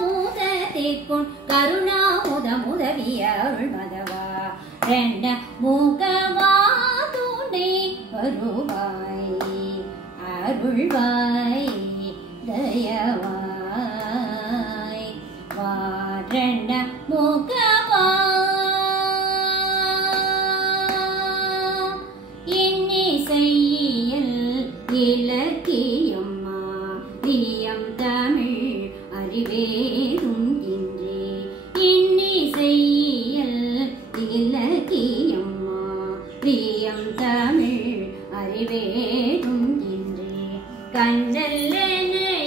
கானாமுதத்திற்குன் கருணாமுதமுதவிய அருள்மதவா ரெண்ட மூகவா துணை வருவாய் அருள்வாய் தயவாய் வாரெண்ட மூகவா இன்னிசையில் இலக்கியம் மாரியம் தமிழ் அறிவேறும் இன்றே இன்னிசையில் இலக்கியம் மாரியம் தமிழ் அறிவேறும் இன்றே கண்டல்லனையே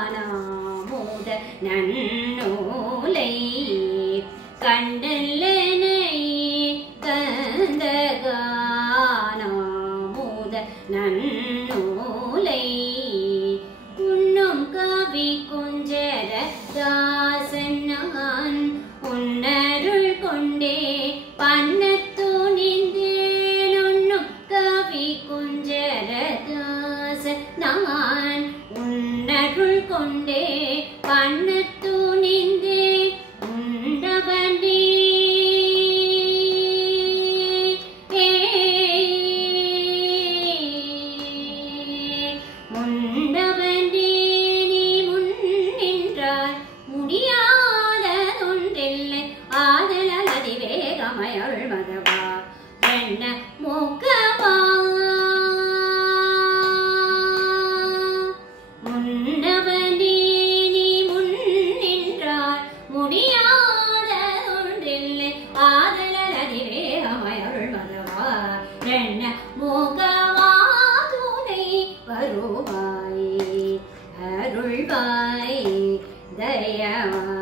கந்தகானாமுத நன்னூலை கண்டல்லனையே கந்தகானாமுத நன்னூலை உண்ணும் கவி குஞ்சர தாசன் நான் உன்னருள் கொண்டே பண்ணத்து நின்றேன் உண்ணும் கவி குஞ்சர தாசன் நான் உன்னருள் கொண்டே பண்ணத்து நின்றேன் உண்டவனே முண்டவனே நீ முன் நின்றாய் முடியாததொன்றில்லை ஆதலால் அதிவேகமாய் அருள்மதவா ரெண்ட மூகவா முண்டவனே நீ முன் நின்றாய் முடியாததொன்றில்லை ஆதலால் அதிவேகமாய் அருள்மதவா ரெண்ட மூகவா துணை வருவாய் அருள்வாய் தயவாய்